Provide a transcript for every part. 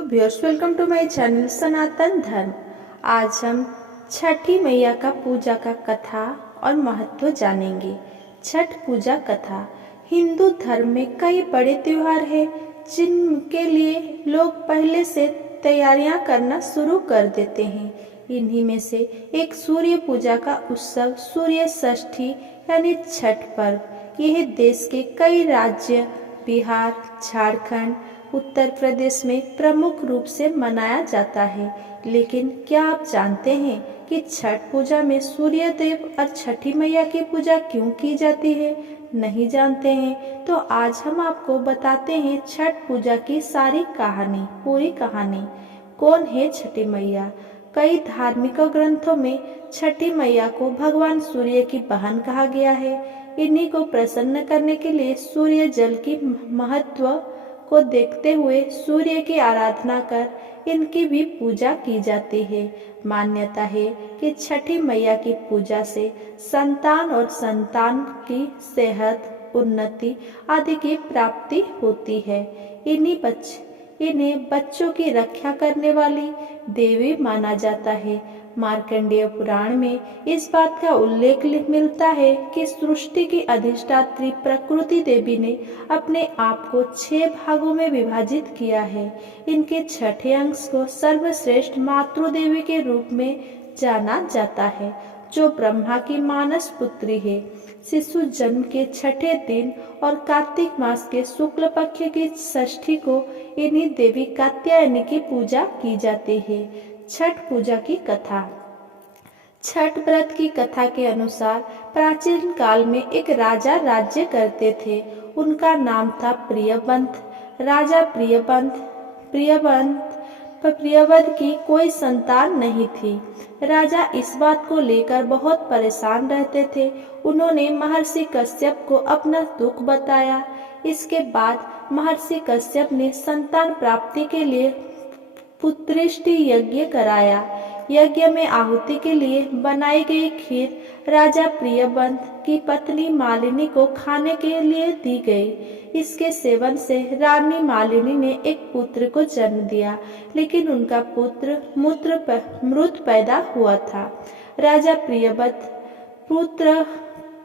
Hello viewers, welcome to my channel Sanatan Dharma. आज हम छठी मैया का पूजा का कथा और महत्व जानेंगे। छठ पूजा कथा। हिंदू धर्म में कई बड़े त्योहार हैं जिनके लिए लोग पहले से तैयारियां करना शुरू कर देते हैं। इन्हीं में से एक सूर्य पूजा का उत्सव सूर्य षष्ठी यानी छठ पर्व। यह देश के कई राज्य बिहार, झारखंड, उत्तर प्रदेश में प्रमुख रूप से मनाया जाता है। लेकिन क्या आप जानते हैं कि छठ पूजा में सूर्य देव और छठी मैया की पूजा क्यों की जाती है? नहीं जानते हैं तो आज हम आपको बताते हैं छठ पूजा की सारी कहानी, पूरी कहानी। कौन है छठी मैया? कई धार्मिक ग्रंथों में छठी मैया को भगवान सूर्य की बहन कहा गया है। इन्हीं को प्रसन्न करने के लिए सूर्य जल की महत्व को देखते हुए सूर्य की आराधना कर इनकी भी पूजा की जाती है। मान्यता है कि छठी मैया की पूजा से संतान और संतान की सेहत, उन्नति आदि की प्राप्ति होती है। इन्हें बच्चों की रक्षा करने वाली देवी माना जाता है। मार्कंडेय पुराण में इस बात का उल्लेख मिलता है कि सृष्टि की अधिष्ठात्री प्रकृति देवी ने अपने आप को 6 भागों में विभाजित किया है। इनके छठे अंश को सर्वश्रेष्ठ मातृदेवी के रूप में जाना जाता है, जो ब्रह्मा की मानस पुत्री है। शिशु जन्म के छठे दिन और कार्तिक मास के शुक्ल पक्ष की षष्ठी को इन्हीं देवी कात्यायनी की पूजा की जाती है। छठ पूजा की कथा। छठ व्रत की कथा के अनुसार प्राचीन काल में एक राजा राज्य करते थे। उनका नाम था प्रियव्रत। राजा प्रियव्रत की कोई संतान नहीं थी। राजा इस बात को लेकर बहुत परेशान रहते थे। उन्होंने महर्षि कश्यप को अपना दुख बताया। इसके बाद महर्षि कश्यप ने संतान प्राप्ति के लिए पुत्रेष्टि यज्ञ कराया। यज्ञ में आहुति के लिए बनाई गई खीर राजा प्रियव्रत की पत्नी मालिनी को खाने के लिए दी गई। इसके सेवन से रानी मालिनी ने एक पुत्र को जन्म दिया, लेकिन उनका पुत्र मृत पैदा हुआ था। राजा प्रियव्रत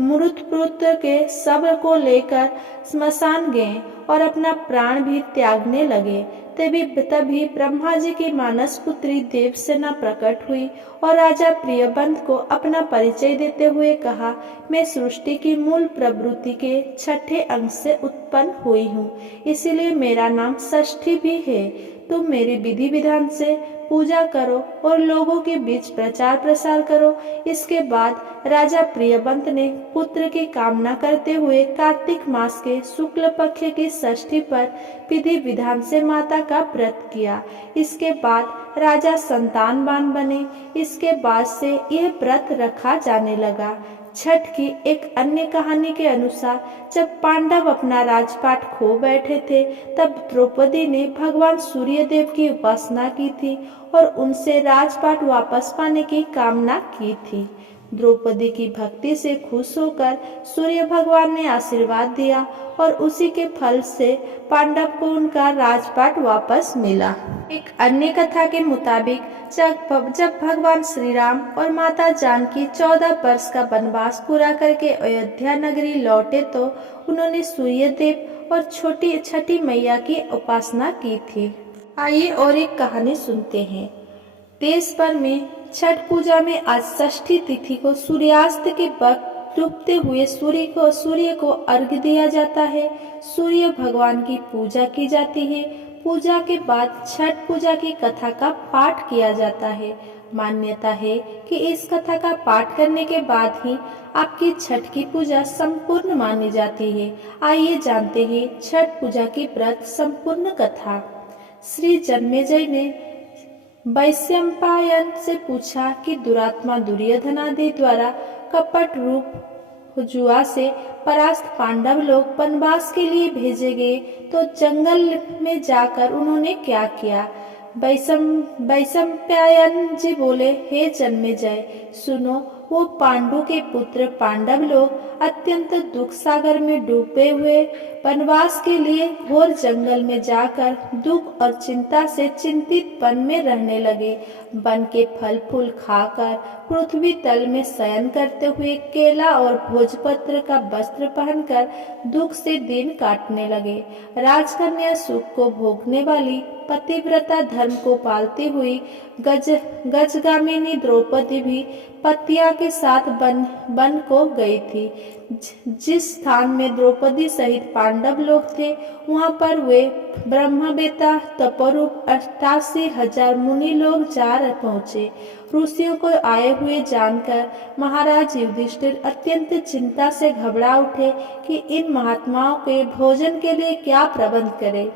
मृत पुत्र के शव को लेकर स्मशान गए और अपना प्राण भी त्यागने लगे। तभी ब्रह्मा जी की मानस पुत्री देवसेना प्रकट हुई और राजा प्रियव्रत को अपना परिचय देते हुए कहा, मैं सृष्टि की मूल प्रवृत्ति के छठे अंश से उत्पन्न हुई हूँ, इसीलिए मेरा नाम षष्ठी भी है। तुम मेरी विधि विधान से पूजा करो और लोगों के बीच प्रचार प्रसार करो। इसके बाद राजा प्रियव्रत ने पुत्र की कामना करते हुए कार्तिक मास के शुक्ल पक्ष की षष्ठी पर विधि विधान से माता का व्रत किया। इसके बाद राजा संतानवान बने। इसके बाद से यह व्रत रखा जाने लगा। छठ की एक अन्य कहानी के अनुसार जब पांडव अपना राजपाट खो बैठे थे, तब द्रौपदी ने भगवान सूर्य देव की उपासना की थी और उनसे राजपाट वापस पाने की कामना की थी। द्रौपदी की भक्ति से खुश होकर सूर्य भगवान ने आशीर्वाद दिया और उसी के फल से पांडव को उनका राजपाट वापस मिला। एक अन्य कथा के मुताबिक जब भगवान श्री राम और माता जानकी 14 वर्ष का वनवास पूरा करके अयोध्या नगरी लौटे तो उन्होंने सूर्य देव और छठी मैया की उपासना की थी। आइए और एक कहानी सुनते हैं। देश भर में छठ पूजा में आज षष्ठी तिथि को सूर्यास्त के वक्त डूबते हुए सूर्य को अर्घ्य दिया जाता है। सूर्य भगवान की पूजा की जाती है। पूजा के बाद छठ पूजा की कथा का पाठ किया जाता है। मान्यता है कि इस कथा का पाठ करने के बाद ही आपकी छठ की पूजा संपूर्ण मानी जाती है। आइए जानते हैं छठ पूजा की व्रत संपूर्ण कथा। श्री जन्मेजय ने वैशंपायन से पूछा कि दुरात्मा दुर्योधनादि द्वारा कपट रूप जुआ से परास्त पांडव लोग वनवास के लिए भेजे गए तो जंगल में जाकर उन्होंने क्या किया? वैशंपायन जी बोले, हे जन्मेजय सुनो, वो पांडु के पुत्र पांडव लोग अत्यंत दुख सागर में डूबे हुए वनवास के लिए घोर जंगल में जाकर दुख और चिंता से चिंतित वन में रहने लगे। वन के फल फूल खाकर पृथ्वी तल में शयन करते हुए केला और भोजपत्र का वस्त्र पहनकर दुख से दिन काटने लगे। राजकन्या सुख को भोगने वाली पतिव्रता धर्म को पालती हुई गजगामिनी द्रौपदी भी पतिया के साथ वन को गई थी। जिस स्थान में द्रौपदी सहित पांडव लोग थे वहां पर वे ब्रह्मवेत्ता तपोरूप 88,000 मुनि लोग जा पहुंचे। ऋषियों को आए हुए जानकर महाराज युधिष्ठिर अत्यंत चिंता से घबरा उठे कि इन महात्माओं के भोजन के लिए क्या प्रबंध करें।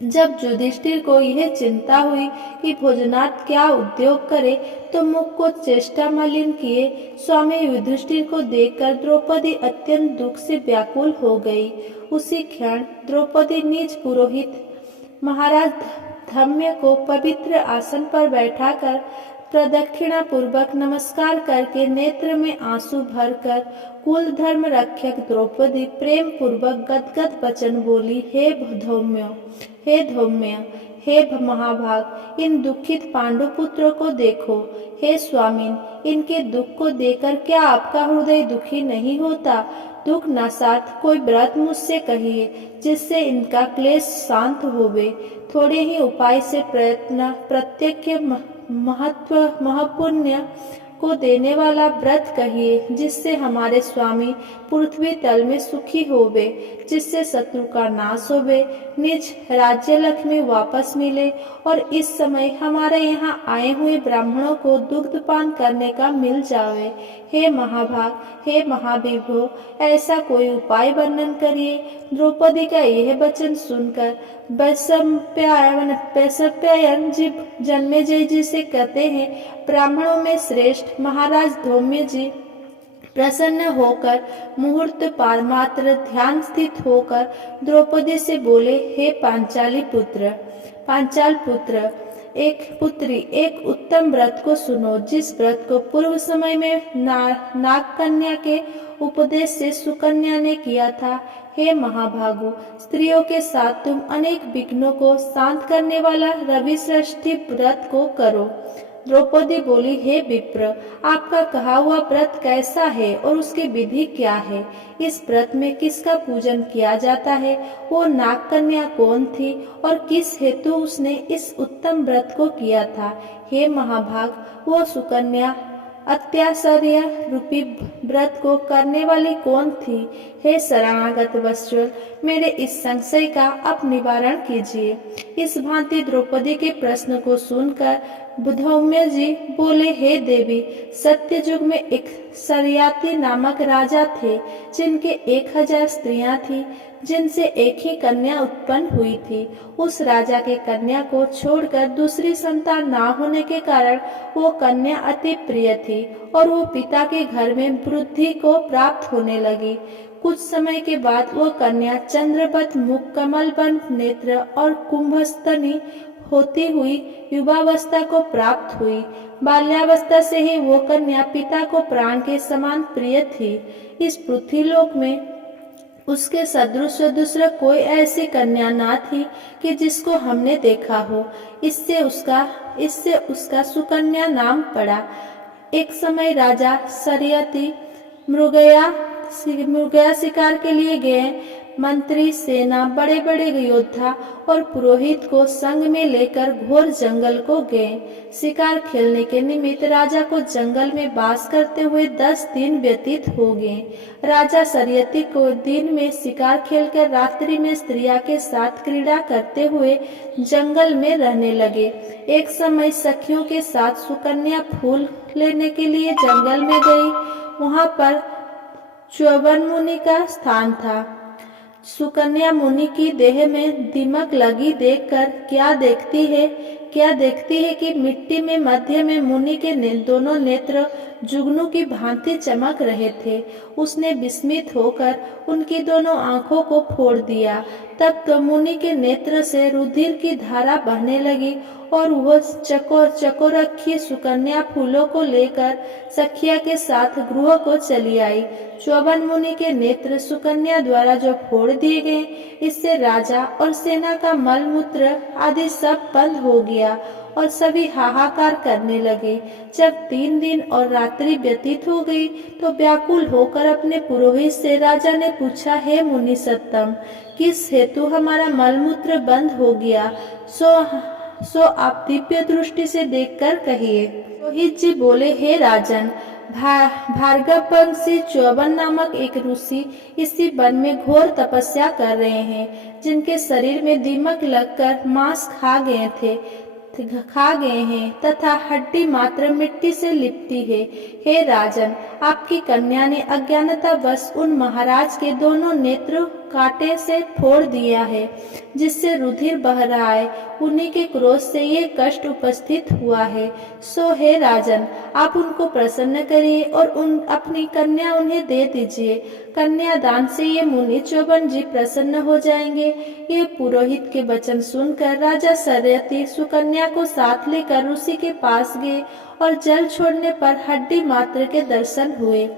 जब युधिष्ठिर को यह चिंता हुई कि भोजनार्थ क्या उद्योग करे, तो मुख को चेष्टा मलिन किए स्वामी युधिष्ठिर को देखकर द्रौपदी अत्यंत दुख से व्याकुल हो गई। उसी क्षण द्रौपदी निज पुरोहित महाराज धम्य को पवित्र आसन पर बैठाकर प्रदक्षिणा पूर्वक नमस्कार करके नेत्र में आंसू भरकर कुल धर्म रक्षक द्रौपदी प्रेम पूर्वक गदगद वचन बोली, हे धौम्य, हे महाभाग, इन दुखित पांडु पुत्रों को देखो। हे स्वामिन, इनके दुख को देखकर क्या आपका हृदय दुखी नहीं होता? दुख नसात कोई व्रत मुझसे कहिए जिससे इनका क्लेश शांत होवे। थोड़े ही उपाय से प्रत्यक्ष महपुण्य को देने वाला व्रत कहिए जिससे हमारे स्वामी पृथ्वी तल में सुखी होवे, जिससे शत्रु का नाश होवे, निज राज्य लक्ष्मी वापस मिले और इस समय हमारे यहाँ आए हुए ब्राह्मणों को दुग्धपान करने का मिल जावे। हे महाभाग, हे महाविभो, ऐसा कोई उपाय वर्णन करिए। द्रौपदी का यह वचन सुनकर वैशंपायन जी जन्मेजय जी से कहते हैं, ब्राह्मणों में श्रेष्ठ महाराज धौम्य जी प्रसन्न होकर मुहूर्त पारमात्र ध्यान स्थित होकर द्रौपदी से बोले, हे पांचाल पुत्र, एक उत्तम व्रत को सुनो, जिस व्रत को पूर्व समय में नागकन्या के उपदेश से सुकन्या ने किया था। हे महाभागु, स्त्रियों के साथ तुम अनेक विघ्नों को शांत करने वाला रविषष्ठी व्रत को करो। द्रौपदी बोली, हे विप्र, आपका कहा हुआ व्रत कैसा है और उसकी विधि क्या है? इस व्रत में किसका पूजन किया जाता है? वो नागकन्या कौन थी और किस हेतु उसने इस उत्तम व्रत को किया था? हे महाभाग, वो सुकन्या अत्याचार्य रूपी व्रत को करने वाली कौन थी? हे शरणागत वत्सल, मेरे इस संशय का आप निवारण कीजिए। इस भांति द्रौपदी के प्रश्न को सुनकर धौम्य जी बोले, हे देवी, सत्य युग में एक सरियाती नामक राजा थे जिनके 1000 स्त्रियां थी, जिनसे एक ही कन्या उत्पन्न हुई थी। उस राजा के कन्या को छोड़कर दूसरी संतान ना होने के कारण वो कन्या अति प्रिय थी और वो पिता के घर में वृद्धि को प्राप्त होने लगी। कुछ समय के बाद वो कन्या चंद्रवत मुख, कमलबन नेत्र और कुंभस्तनी होती हुई युवावस्था को प्राप्त हुई। बाल्यावस्था से ही वो कन्या पिता को प्राण के समान प्रिय थी। इस पृथ्वीलोक में उसके सदृश दूसरा कोई ऐसी कन्या ना थी कि जिसको हमने देखा हो। इससे उसका सुकन्या नाम पड़ा। एक समय राजा सरियती मृगया शिकार के लिए गए। मंत्री, सेना, बड़े बड़े योद्धा और पुरोहित को संग में लेकर घोर जंगल को गए। शिकार खेलने के निमित्त राजा को जंगल में वास करते हुए 10 दिन व्यतीत हो गए। राजा सरियती को दिन में शिकार खेलकर रात्रि में स्त्रिया के साथ क्रीड़ा करते हुए जंगल में रहने लगे। एक समय सखियों के साथ सुकन्या फूल लेने के लिए जंगल में गई। वहां पर च्यवन मुनि का स्थान था। सुकन्या मुनि की देह में दीमक लगी देखकर क्या देखती है क्या देखती है कि मिट्टी में मध्य में मुनि के दोनों नेत्र जुगनू की भांति चमक रहे थे। उसने विस्मित होकर उनकी दोनों आंखों को फोड़ दिया। तब तो मुनि के नेत्र से रुधिर की धारा बहने लगी और वह चकोरखी सुकन्या फूलों को लेकर सखिया के साथ गृह को चली आई। चौबन मुनि के नेत्र सुकन्या द्वारा जो फोड़ दिए गए, इससे राजा और सेना का मलमूत्र आदि सब बंद हो गया और सभी हाहाकार करने लगे। जब 3 दिन और रात्रि व्यतीत हो गई तो व्याकुल होकर अपने पुरोहित से राजा ने पूछा, हे मुनि सत्तम, किस हेतु हमारा मलमूत्र बंद हो गया? सो आप दिव्य दृष्टि से देखकर कहिए। पुरोहित जी बोले, हे राजन, भार्गववंशी चौबन नामक एक ऋषि इसी वन में घोर तपस्या कर रहे हैं, जिनके शरीर में दीमक लगकर मांस खा गए हैं तथा हड्डी मात्र मिट्टी से लिपटी है। हे राजन, आपकी कन्या ने अज्ञानतावश उन महाराज के दोनों नेत्र कांटे से फोड़ दिया है, जिससे रुधिर बह रहा है। उन्हीं के क्रोध से ये कष्ट उपस्थित हुआ है। सो हे राजन, आप उनको प्रसन्न करिए और अपनी कन्या उन्हें दे दीजिए। कन्यादान से ये मुनि चौबन जी प्रसन्न हो जाएंगे। ये पुरोहित के वचन सुनकर राजा सत्यवती सुकन्या को साथ लेकर ऋषि के पास गए और जल छोड़ने पर हड्डी मात्र के दर्शन हुए।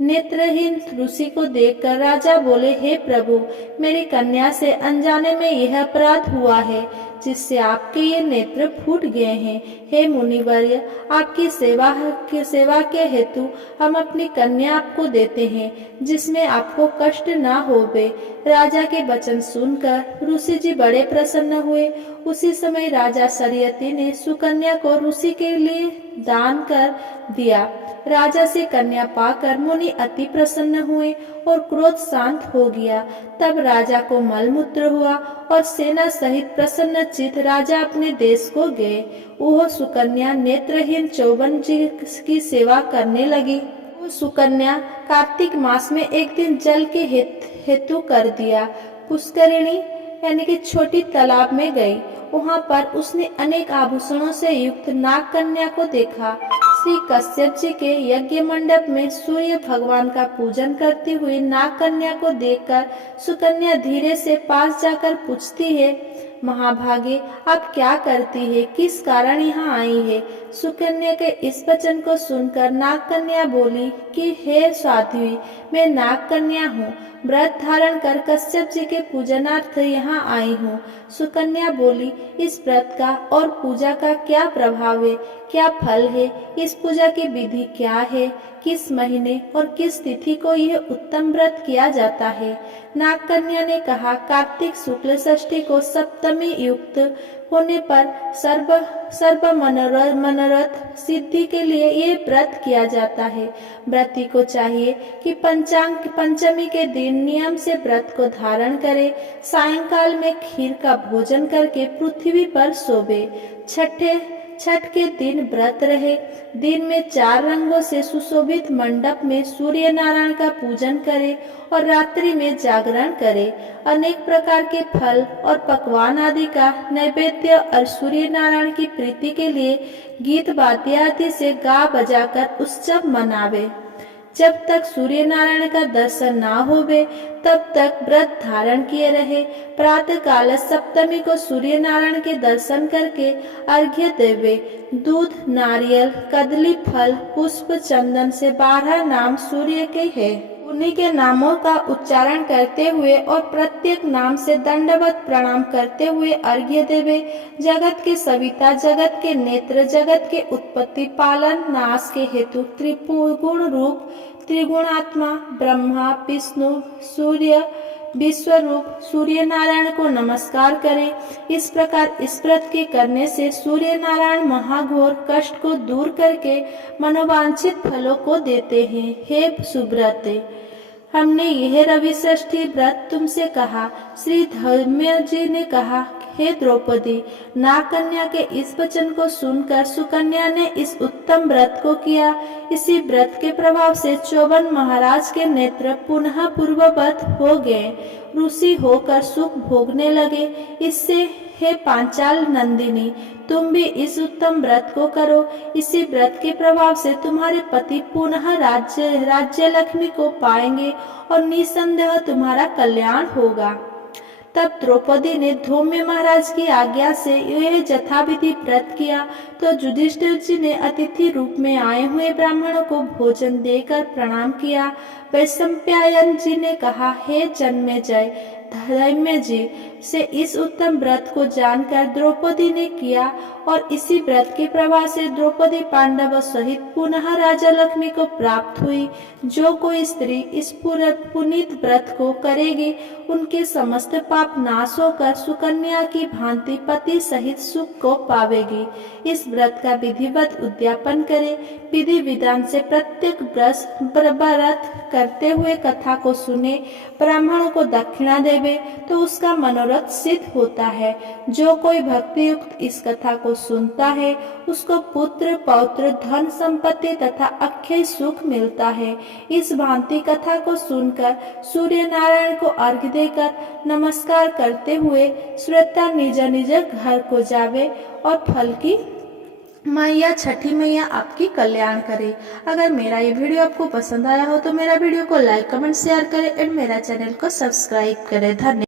नेत्रहीन ऋषि को देखकर राजा बोले, हे प्रभु, मेरी कन्या से अनजाने में यह अपराध हुआ है, जिससे आपके ये नेत्र फूट गए हैं। हे मुनिवर्य, आपकी सेवा के हेतु हम अपनी कन्या आपको देते हैं, जिसमें आपको कष्ट ना होवे। राजा के वचन सुनकर ऋषि जी बड़े प्रसन्न हुए। उसी समय राजा सत्यवती ने सुकन्या को ऋषि के लिए दान कर दिया। राजा से कन्या पाकर मुनि अति प्रसन्न हुए और क्रोध शांत हो गया। तब राजा को मलमूत्र हुआ और सेना सहित प्रसन्न चित्त राजा अपने देश को गए। वह सुकन्या नेत्रहीन चौबन जी की सेवा करने लगी। वो सुकन्या कार्तिक मास में एक दिन जल के हेतु कर दिया पुष्करिणी यानी कि छोटी तालाब में गई। वहाँ पर उसने अनेक आभूषणों से युक्त नाग कन्या को देखा। श्री कश्यप जी के यज्ञ मंडप में सूर्य भगवान का पूजन करती हुई नाग कन्या को देखकर सुकन्या धीरे से पास जाकर पूछती है, महाभागे, आप क्या करती है? किस कारण यहाँ आई है? सुकन्या के इस वचन को सुनकर नाग कन्या बोली कि हे साध्वी, मैं नाग कन्या हूँ, व्रत धारण कर कश्यप जी के पूजनार्थ यहाँ आई हूँ। सुकन्या बोली, इस व्रत का और पूजा का क्या प्रभाव है, क्या फल है? इस पूजा की विधि क्या है? किस महीने और किस तिथि को यह उत्तम व्रत किया जाता है? नाग कन्या ने कहा, कार्तिक शुक्ल षष्ठी को सप्तमी युक्त होने पर सर्व मनोरथ सिद्धि के लिए ये व्रत किया जाता है। व्रती को चाहिए कि पंचमी के दिन नियम से व्रत को धारण करे, सायंकाल में खीर का भोजन करके पृथ्वी पर सोवे, छठ के दिन व्रत रहे, दिन में 4 रंगों से सुशोभित मंडप में सूर्य नारायण का पूजन करे और रात्रि में जागरण करे। अनेक प्रकार के फल और पकवान आदि का नैवेद्य और सूर्य नारायण की प्रीति के लिए गीत वाद्य आदि से गा बजाकर उत्सव मनावे। जब तक सूर्य नारायण का दर्शन ना होवे तब तक व्रत धारण किए रहे। प्रातः काल सप्तमी को सूर्य नारायण के दर्शन करके अर्घ्य देवे। दूध, नारियल, कदली फल, पुष्प, चंदन से 12 नाम सूर्य के हैं। उन्हीं के नामों का उच्चारण करते हुए और प्रत्येक नाम से दंडवत प्रणाम करते हुए अर्घ्य देवे। जगत के सविता, जगत के नेत्र, जगत के उत्पत्ति, पालन, नाश के हेतु त्रिगुण रूप त्रिगुणात्मा ब्रह्मा, विष्णु, सूर्य, विश्वरूप सूर्य नारायण को नमस्कार करें। इस प्रकार इस व्रत के करने से सूर्य नारायण महाघोर कष्ट को दूर करके मनोवांछित फलों को देते हैं। हे सुब्रते, हमने यह रवि षष्ठी व्रत तुमसे कहा। श्री धर्म्य जी ने कहा, हे द्रौपदी, नागकन्या के इस वचन को सुनकर सुकन्या ने इस उत्तम व्रत को किया। इसी व्रत के प्रभाव से चौवन महाराज के नेत्र पुनः पूर्ववत हो गए, ऋषि होकर सुख भोगने लगे। इससे हे पांचाल नंदिनी, तुम भी इस उत्तम व्रत को करो। इसी व्रत के प्रभाव से तुम्हारे पति पुनः राज्य लक्ष्मी को पाएंगे और निसंदेह तुम्हारा कल्याण होगा। तब द्रौपदी ने धौम्य महाराज की आज्ञा से यह यथाविधि व्रत किया। तो युधिष्ठिर जी ने अतिथि रूप में आए हुए ब्राह्मणों को भोजन देकर प्रणाम किया। वैशंपायन जी ने कहा, हे जन्मेजय, धर्मय जी से इस उत्तम व्रत को जानकर द्रौपदी ने किया और इसी व्रत के प्रभाव से द्रौपदी पांडवों सहित पुनः राजा लक्ष्मी को प्राप्त हुई। जो कोई स्त्री इस पूरे पुनीत व्रत को करेगी, उनके समस्त पाप नाश होकर सुकन्या की भांति पति सहित सुख को पावेगी। इस व्रत का विधिवत उद्यापन करे, विधि विधान से प्रत्येक व्रत करते हुए कथा को सुने, ब्राह्मणों को दक्षिणा देवे तो उसका मनोरथ सिद्ध होता है। जो कोई भक्ति युक्त इस कथा को सुनता है, उसको पुत्र पौत्र धन संपत्ति तथा अक्षय सुख मिलता है। इस भांति कथा को सुनकर सूर्य नारायण को अर्घ्य देकर नमस्कार करते हुए श्रोता निज निज घर को जावे और फल की मैया छठी मैया आपकी कल्याण करे। अगर मेरा ये वीडियो आपको पसंद आया हो तो मेरा वीडियो को लाइक कमेंट शेयर करें एंड मेरा चैनल को सब्सक्राइब करें। धन्यवाद।